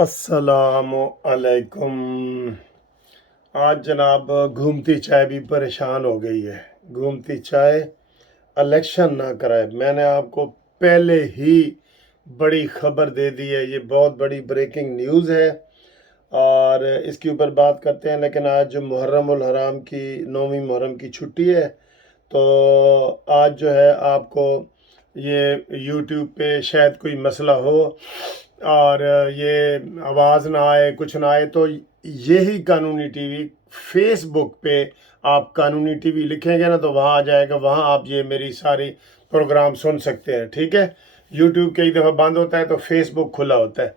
अस्सलाम अलैकुम। आज जनाब घूमती चाय भी परेशान हो गई है। घूमती चाय इलेक्शन ना कराए। मैंने आपको पहले ही बड़ी खबर दे दी है, ये बहुत बड़ी ब्रेकिंग न्यूज़ है और इसके ऊपर बात करते हैं। लेकिन आज मुहर्रम उल हराम की 9वीं मुहर्रम की छुट्टी है, तो आज जो है आपको ये यूट्यूब पे शायद कोई मसला हो और ये आवाज़ ना आए, कुछ ना आए, तो यही कानूनी टीवी फेसबुक पे आप कानूनी टीवी लिखेंगे ना तो वहाँ आ जाएगा। वहाँ आप ये मेरी सारी प्रोग्राम सुन सकते हैं, ठीक है। यूट्यूब कई दफ़ा बंद होता है तो फेसबुक खुला होता है,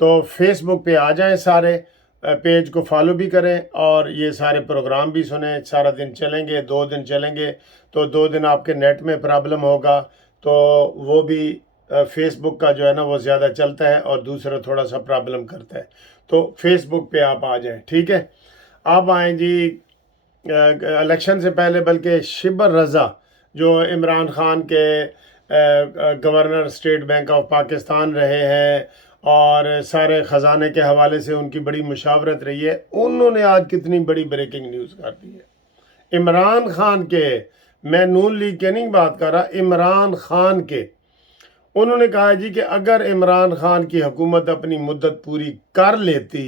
तो फेसबुक पे आ जाएं, सारे पेज को फॉलो भी करें और ये सारे प्रोग्राम भी सुने। सारा दिन चलेंगे, 2 दिन चलेंगे, तो 2 दिन आपके नेट में प्रॉब्लम होगा, तो वो भी फेसबुक का जो है ना वो ज़्यादा चलता है और दूसरा थोड़ा सा प्रॉब्लम करता है। तो फेसबुक पे आप आ जाएं, ठीक है। आप आएँ जी। इलेक्शन से पहले बल्कि शिबर रज़ा जो इमरान खान के governor state bank of Pakistan रहे हैं और सारे ख़जाने के हवाले से उनकी बड़ी मुशावरत रही है, उन्होंने आज कितनी बड़ी ब्रेकिंग न्यूज़ कर दी है। इमरान खान के, मैं नून लीग के नहीं बात कर रहा, इमरान खान के, उन्होंने कहा जी कि अगर इमरान खान की हुकूमत अपनी मुद्दत पूरी कर लेती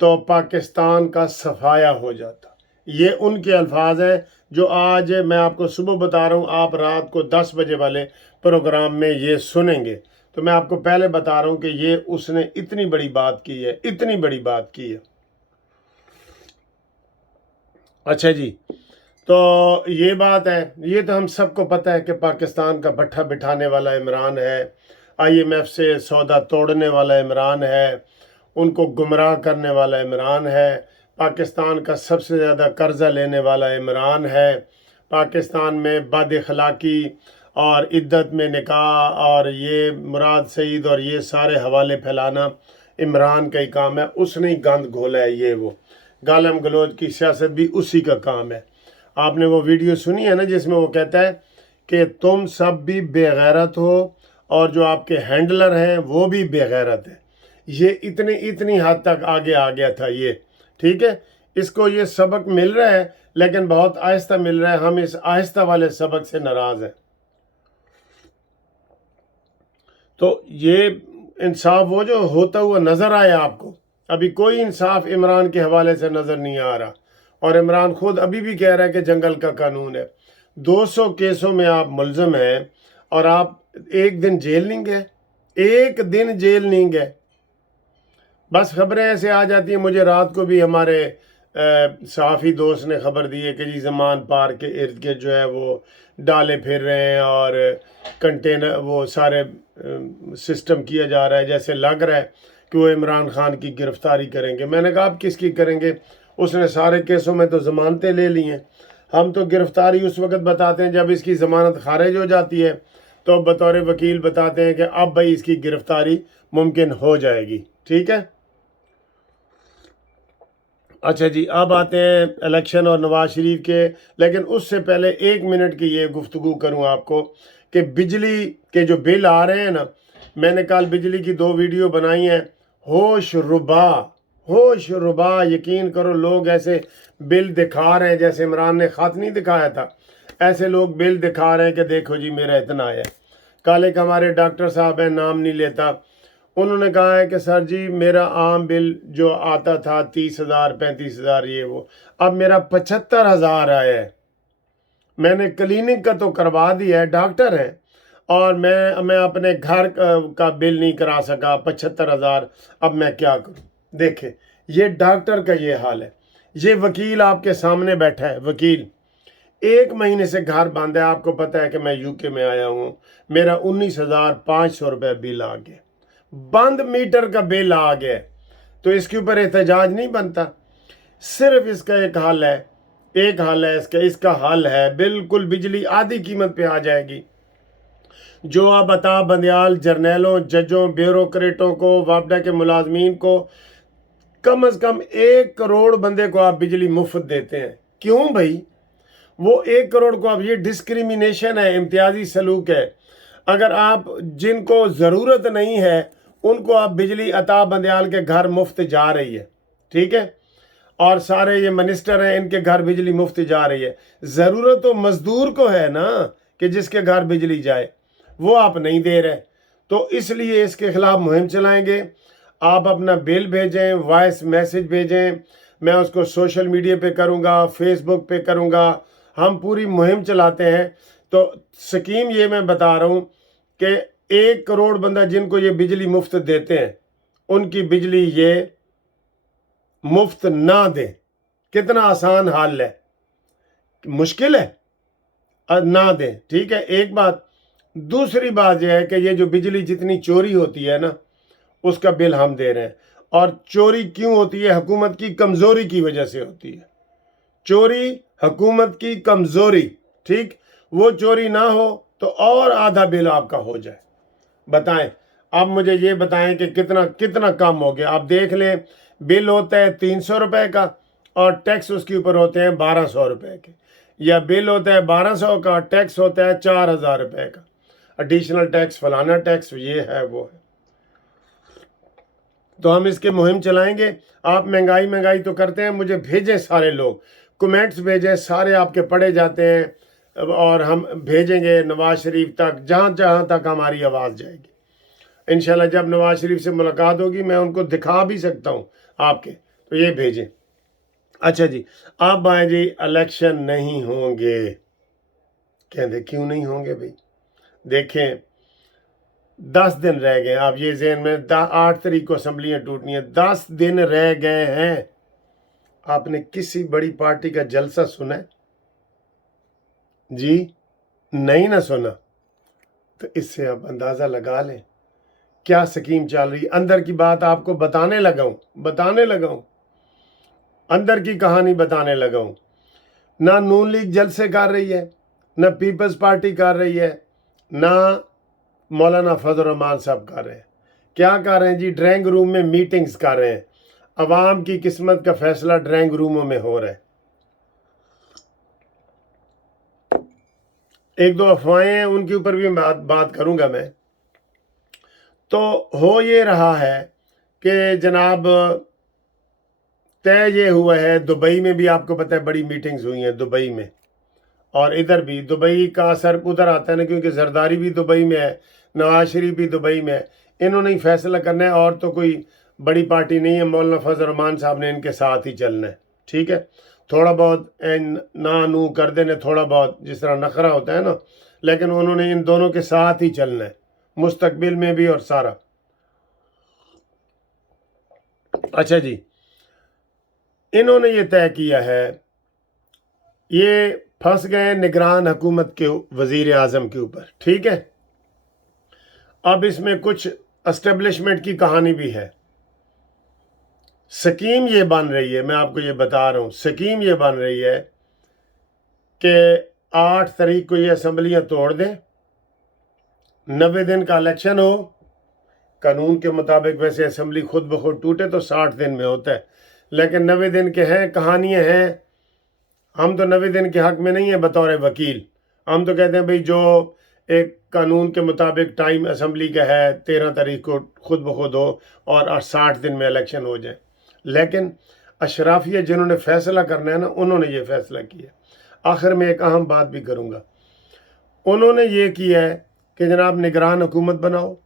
तो पाकिस्तान का सफाया हो जाता। ये उनके अल्फाज हैं जो आज मैं आपको सुबह बता रहा हूँ, आप रात को 10 बजे वाले प्रोग्राम में ये सुनेंगे। तो मैं आपको पहले बता रहा हूँ कि ये उसने इतनी बड़ी बात की है, इतनी बड़ी बात की है। अच्छा जी, तो ये बात है, ये तो हम सबको पता है कि पाकिस्तान का भट्ठा बिठाने वाला इमरान है, IMF से सौदा तोड़ने वाला इमरान है, उनको गुमराह करने वाला इमरान है, पाकिस्तान का सबसे ज़्यादा कर्जा लेने वाला इमरान है, पाकिस्तान में बद अखलाकी और इद्दत में निकाह और ये मुराद सईद और ये सारे हवाले फैलाना इमरान का ही काम है। उसने ही गंद घोला है। ये वो गालम गलोच की सियासत भी उसी का काम है। आपने वो वीडियो सुनी है ना जिसमें वो कहता है कि तुम सब भी बेगैरत हो और जो आपके हैंडलर हैं वो भी बेगैरत है। ये इतनी हद तक आगे आ गया था ये, ठीक है। इसको ये सबक मिल रहा है लेकिन बहुत आहिस्ता मिल रहा है। हम इस आहिस्ता वाले सबक से नाराज़ हैं। तो ये इंसाफ वो जो होता हुआ नज़र आया आपको, अभी कोई इंसाफ इमरान के हवाले से नज़र नहीं आ रहा। और इमरान खुद अभी भी कह रहा है कि जंगल का कानून है। 200 केसों में आप मुलज़म हैं और आप एक दिन जेल नहीं गए, एक दिन जेल नहीं गए। बस खबरें ऐसे आ जाती हैं। मुझे रात को भी हमारे सहाफ़ी दोस्त ने खबर दी है कि जी ज़मान पार्क के इर्द गिर्द जो है वो डाले फिर रहे हैं और कंटेनर वो सारे सिस्टम किया जा रहा है, जैसे लग रहा है कि वो इमरान खान की गिरफ्तारी करेंगे। मैंने कहा आप किसकी करेंगे? उसने सारे केसों में तो ज़मानतें ले ली हैं। हम तो गिरफ्तारी उस वक्त बताते हैं जब इसकी ज़मानत खारिज हो जाती है, तो बतौर वकील बताते हैं कि अब भाई इसकी गिरफ्तारी मुमकिन हो जाएगी, ठीक है। अच्छा जी, अब आते हैं इलेक्शन और नवाज शरीफ के। लेकिन उससे पहले 1 मिनट की ये गुफ्तगू करूं आपको कि बिजली के जो बिल आ रहे हैं ना, मैंने कल बिजली की 2 वीडियो बनाई हैं। होश रुबा, यकीन करो, लोग ऐसे बिल दिखा रहे हैं जैसे इमरान ने ख़त नहीं दिखाया था, ऐसे लोग बिल दिखा रहे हैं कि देखो जी मेरा इतना आया। कल एक हमारे डॉक्टर साहब हैं, नाम नहीं लेता, उन्होंने कहा है कि सर जी मेरा आम बिल जो आता था 30,000 35,000 ये वो, अब मेरा 75,000 आया है। मैंने क्लिनिक का तो करवा दिया है, डॉक्टर है, और मैं अपने घर का बिल नहीं करा सका, 75,000। अब मैं क्या करूं? देखे, ये डॉक्टर का ये हाल है। ये वकील आपके सामने बैठा है, वकील 1 महीने से घर बंद है। आपको पता है कि मैं यूके में आया हूँ, मेरा 19,500 रुपये बिल आ गया, बंद मीटर का बिल आ गया। तो इसके ऊपर एहतजाज नहीं बनता। सिर्फ इसका एक हल है, इसका हल है बिल्कुल बिजली आधी कीमत पे आ जाएगी। जो आप अता बंदियाल जर्नैलों, जजों, ब्यूरोक्रेटों को, वापडा के मुलाजमीन को, कम अज कम 1 करोड़ बंदे को आप बिजली मुफ्त देते हैं। क्यों भाई? वो 1 करोड़ को अब ये डिस्क्रिमिनेशन है, इम्तियाजी सलूक है। अगर आप जिनको ज़रूरत नहीं है उनको अब बिजली अता बंदयाल के घर मुफ्त जा रही है, ठीक है। और सारे ये मिनिस्टर हैं, इनके घर बिजली मुफ्त जा रही है। ज़रूरत तो मज़दूर को है ना कि जिसके घर बिजली जाए, वो आप नहीं दे रहे। तो इसलिए इसके खिलाफ मुहिम चलाएंगे। आप अपना बिल भेजें, वॉइस मैसेज भेजें, मैं उसको सोशल मीडिया पे करूँगा, फेसबुक पे करूँगा, हम पूरी मुहिम चलाते हैं। तो स्कीम ये मैं बता रहा हूँ कि 1 करोड़ बंदा जिनको ये बिजली मुफ्त देते हैं, उनकी बिजली ये मुफ्त ना दें। कितना आसान हाल है, मुश्किल है, ना दें, ठीक है। एक बात। दूसरी बात यह है कि ये जो बिजली जितनी चोरी होती है ना, उसका बिल हम दे रहे हैं। और चोरी क्यों होती है? हुकूमत की कमज़ोरी की वजह से होती है चोरी, हुकूमत की कमज़ोरी, ठीक। वो चोरी ना हो तो और आधा बिल आपका हो जाए। बताएं, आप मुझे ये बताएं कि कितना कितना कम हो गया। आप देख लें, बिल होता है 300 रुपए का और टैक्स उसके ऊपर होते हैं 1200 रुपए के, या बिल होता है 1200 का, टैक्स होता है 4000 रुपए का, एडिशनल टैक्स, फलाना टैक्स, ये है वो है। तो हम इसके मुहिम चलाएंगे। आप महंगाई तो करते हैं, मुझे भेजें, सारे लोग कमेंट्स भेजें, सारे आपके पढ़े जाते हैं और हम भेजेंगे नवाज शरीफ तक, जहाँ जहाँ तक हमारी आवाज़ जाएगी। इंशाल्लाह जब नवाज शरीफ से मुलाकात होगी मैं उनको दिखा भी सकता हूँ आपके, तो ये भेजें। अच्छा जी, आप आए जी, इलेक्शन नहीं होंगे। कहते क्यों नहीं होंगे भाई? देखें, 10 दिन रह गए। आप ये ज़हन में, 8 तारीख को असम्बलियाँ टूटनी है, 10 दिन रह गए हैं। आपने किसी बड़ी पार्टी का जलसा सुना है जी? नहीं ना सुना। तो इससे आप अंदाज़ा लगा लें क्या स्कीम चल रही। अंदर की बात आपको बताने लगा हूँ, अंदर की कहानी बताने लगा हूँ। ना नून लीग जलसे कर रही है, ना पीपल्स पार्टी कर रही है, ना मौलाना फजल रहमान साहब कर रहे हैं। क्या कर रहे हैं जी? ड्राइंग रूम में मीटिंग्स कर रहे हैं। अवाम की किस्मत का फैसला ड्राइंग रूमों में हो रहा है। एक दो अफवाहें हैं, उनके ऊपर भी बात करूंगा मैं। तो हो ये रहा है कि जनाब तय ये हुआ है, दुबई में भी आपको पता है बड़ी मीटिंग्स हुई हैं दुबई में, और इधर भी। दुबई का असर उधर आता है ना, क्योंकि जरदारी भी दुबई में है, नवाज शरीफ भी दुबई में है। इन्होंने ही फैसला करना है, और तो कोई बड़ी पार्टी नहीं है। मौलाना फजल रहमान साहब ने इनके साथ ही चलना है, ठीक है। थोड़ा बहुत ना नू कर देने, थोड़ा बहुत जिस तरह नखरा होता है ना, लेकिन उन्होंने इन दोनों के साथ ही चलना है, मुस्तकबिल में भी और सारा। अच्छा जी, इन्होंने ये तय किया है, ये फंस गए निगरान हुकूमत के वजीर आजम के ऊपर, ठीक है। अब इसमें कुछ एस्टेब्लिशमेंट की कहानी भी है। स्कीम ये बन रही है, मैं आपको ये बता रहा हूँ, स्कीम ये बन रही है कि 8 तारीख को ये असम्बलियाँ तोड़ दें, 90 दिन का इलेक्शन हो। कानून के मुताबिक वैसे असम्बली खुद ब खुद टूटे तो 60 दिन में होता है, लेकिन 90 दिन के हैं, कहानियाँ हैं। हम तो 90 दिन के हक में नहीं है बतौर वकील। हम तो कहते हैं भाई जो एक कानून के मुताबिक टाइम असम्बली का है, 13 तारीख को खुद ब खुद हो और 60 दिन में इलेक्शन हो जाए। लेकिन अशराफिया जिन्होंने फैसला करना है ना, उन्होंने ये फैसला किया। आखिर में एक अहम बात भी करूँगा, उन्होंने ये किया है कि जनाब निगरान हुकूमत बनाओ,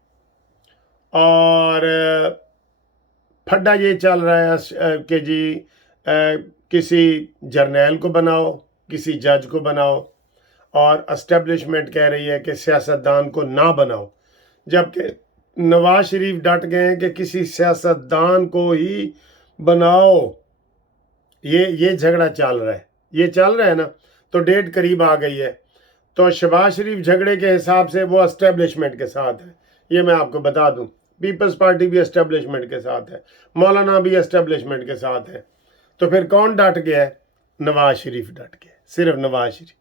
और फड्डा ये चल रहा है कि जी किसी जर्नैल को बनाओ, किसी जज को बनाओ, और एस्टेब्लिशमेंट कह रही है कि सियासतदान को ना बनाओ, जबकि नवाज शरीफ डट गए हैं कि किसी सियासतदान को ही बनाओ। ये झगड़ा चल रहा है, ये चल रहा है ना, तो डेट करीब आ गई है। तो शहबाज शरीफ झगड़े के हिसाब से वो एस्टेब्लिशमेंट के साथ है, ये मैं आपको बता दूं। पीपल्स पार्टी भी एस्टेब्लिशमेंट के साथ है, मौलाना भी एस्टेब्लिशमेंट के साथ है। तो फिर कौन डट गया है? नवाज शरीफ डट गया, सिर्फ नवाज शरीफ,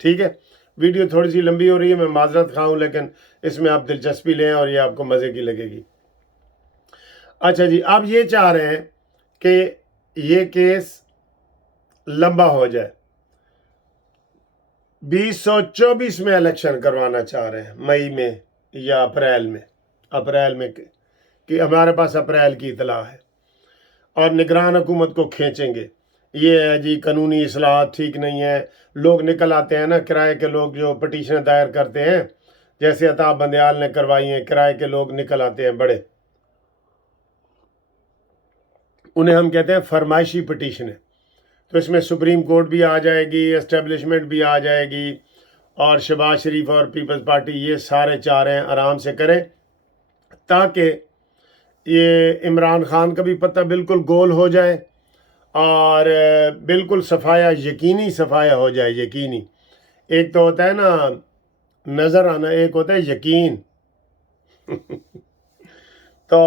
ठीक है। वीडियो थोड़ी सी लंबी हो रही है, मैं माजरत खाऊं, लेकिन इसमें आप दिलचस्पी लें और ये आपको मज़े की लगेगी। अच्छा जी, आप ये चाह रहे हैं कि ये केस लंबा हो जाए, 2024 में इलेक्शन करवाना चाह रहे हैं, मई में या अप्रैल में کہ ہمارے پاس اپریل کی اطلاع ہے، اور نگران حکومت کو کھینچیں گے، یہ ہے جی قانونی اصلاحات ٹھیک نہیں ہے۔ لوگ نکل آتے ہیں نا، کرائے کے لوگ جو پٹیشن دائر کرتے ہیں، جیسے عطا بندیال نے کروائی ہیں، کرائے کے لوگ نکل آتے ہیں بڑے، انہیں ہم کہتے ہیں فرمائشی پٹیشن ہے۔ تو اس میں سپریم کورٹ بھی آ جائے گی، اسٹیبلشمنٹ بھی آ جائے گی، اور شہباز شریف اور پیپلز پارٹی یہ سارے چاہ رہے ہیں آرام سے کریں، تاکہ یہ عمران خان کا بھی پتہ بالکل گول ہو جائے، اور بالکل صفایا، یقینی صفایا ہو جائے، یقینی۔ ایک تو ہوتا ہے نا نظر آنا، ایک ہوتا ہے یقین۔ تو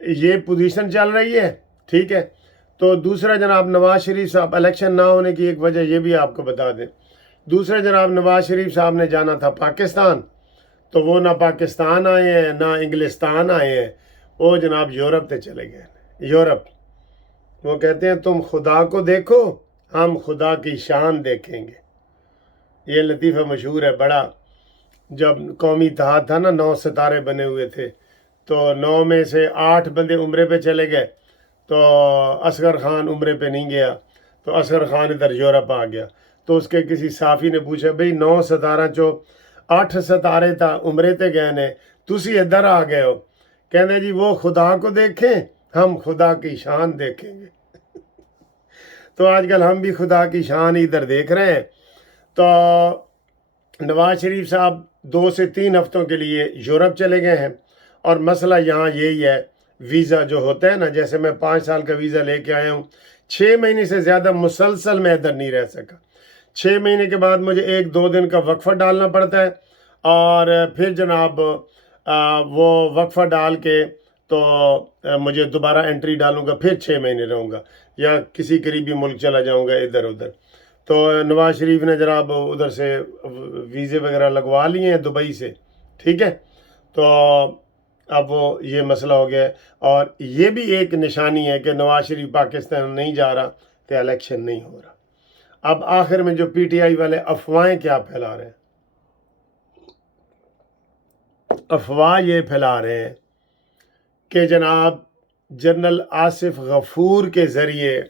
یہ پوزیشن چل رہی ہے، ٹھیک ہے۔ تو دوسرا جناب نواز شریف صاحب، الیکشن نہ ہونے کی ایک وجہ یہ بھی آپ کو بتا دیں، دوسرے جناب نواز شریف صاحب نے جانا تھا پاکستان، تو وہ نہ پاکستان آئے ہیں نہ انگلستان آئے ہیں، وہ جناب یورپ تے چلے گئے، یورپ۔ وہ کہتے ہیں تم خدا کو دیکھو، ہم خدا کی شان دیکھیں گے۔ یہ لطیفہ مشہور ہے بڑا، جب قومی اتحاد تھا نا، 9 ستارے بنے ہوئے تھے، تو 9 میں سے 8 بندے عمرے پہ چلے گئے، تو اصغر خان عمرے پہ نہیں گیا، تو اصغر خان ادھر یورپ آ گیا۔ تو اس کے کسی صحافی نے پوچھا بھئی 9 ستارہ چو 8 ستارے تا عمرے تے گئے نے، تسی ادھر آ گئے ہو۔ کہنے جی وہ خدا کو دیکھیں، ہم خدا کی شان دیکھیں گے۔ تو آج کل ہم بھی خدا کی شان ادھر دیکھ رہے ہیں۔ تو نواز شریف صاحب 2 سے 3 ہفتوں کے لیے یورپ چلے گئے ہیں، اور مسئلہ یہاں یہی ہے، ویزا جو ہوتا ہے نا، جیسے میں 5 سال کا ویزا لے کے آیا ہوں، 6 مہینے سے زیادہ مسلسل میں ادھر نہیں رہ سکا۔ 6 مہینے کے بعد مجھے 1-2 دن کا وقفہ ڈالنا پڑتا ہے، اور پھر جناب وہ وقفہ ڈال کے تو مجھے دوبارہ انٹری ڈالوں گا، پھر 6 مہینے رہوں گا، یا کسی قریبی ملک چلا جاؤں گا ادھر ادھر۔ تو نواز شریف نے جناب ادھر سے ویزے وغیرہ لگوا لیے ہیں دبئی سے، ٹھیک ہے۔ تو اب وہ یہ مسئلہ ہو گیا ہے، اور یہ بھی ایک نشانی ہے کہ نواز شریف پاکستان نہیں جا رہا تو الیکشن نہیں ہو رہا۔ اب آخر میں جو پی ٹی آئی والے افواہیں کیا پھیلا رہے ہیں، افواہ یہ پھیلا رہے ہیں کہ جناب جنرل آصف غفور کے ذریعے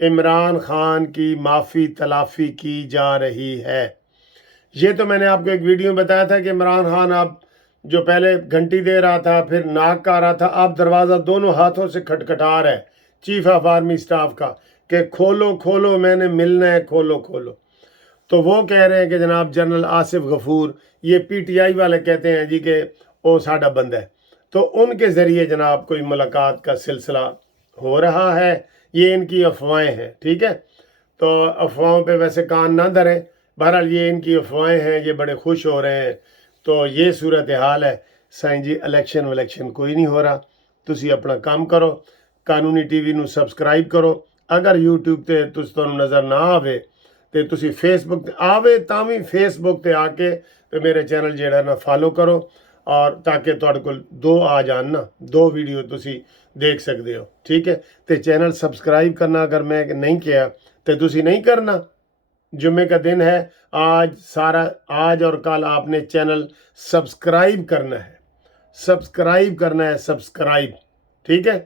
عمران خان کی معافی تلافی کی جا رہی ہے۔ یہ تو میں نے آپ کو ایک ویڈیو میں بتایا تھا کہ عمران خان اب جو پہلے گھنٹی دے رہا تھا، پھر ناک کا رہا تھا، اب دروازہ دونوں ہاتھوں سے کھٹکھٹا رہا ہے چیف آف آرمی سٹاف کا کہ کھولو کھولو، میں نے ملنا ہے، کھولو کھولو۔ تو وہ کہہ رہے ہیں کہ جناب جنرل آصف غفور، یہ پی ٹی آئی والے کہتے ہیں جی کہ وہ ساڈا بندہ ہے، تو ان کے ذریعے جناب کوئی ملاقات کا سلسلہ ہو رہا ہے۔ یہ ان کی افواہیں ہیں، ٹھیک ہے۔ تو افواہوں پہ ویسے کان نہ دھریں، بہرحال یہ ان کی افواہیں ہیں، یہ بڑے خوش ہو رہے ہیں۔ تو یہ صورتحال ہے۔ سائیں جی الیکشن کوئی نہیں ہو رہا، تسی اپنا کام کرو، قانونی ٹی وی نو سبسکرائب کرو۔ اگر یوٹیوب تے تانوں نظر نہ آوے تے تسی فیس بک تے آوے، تاں بھی فیس بک تے آ کے تے میرے چینل جیڑا نا فالو کرو، اور تاکہ تہاڈے کول 2 آ جان نا، 2 ویڈیو تسی دیکھ سکتے ہو، ٹھیک ہے۔ تے چینل سبسکرائب کرنا اگر میں نہیں کیا تے تسی نہیں کرنا۔ جمعے کا دن ہے، آج اور کل آپ نے چینل سبسکرائب کرنا ہے، سبسکرائب، ٹھیک ہے۔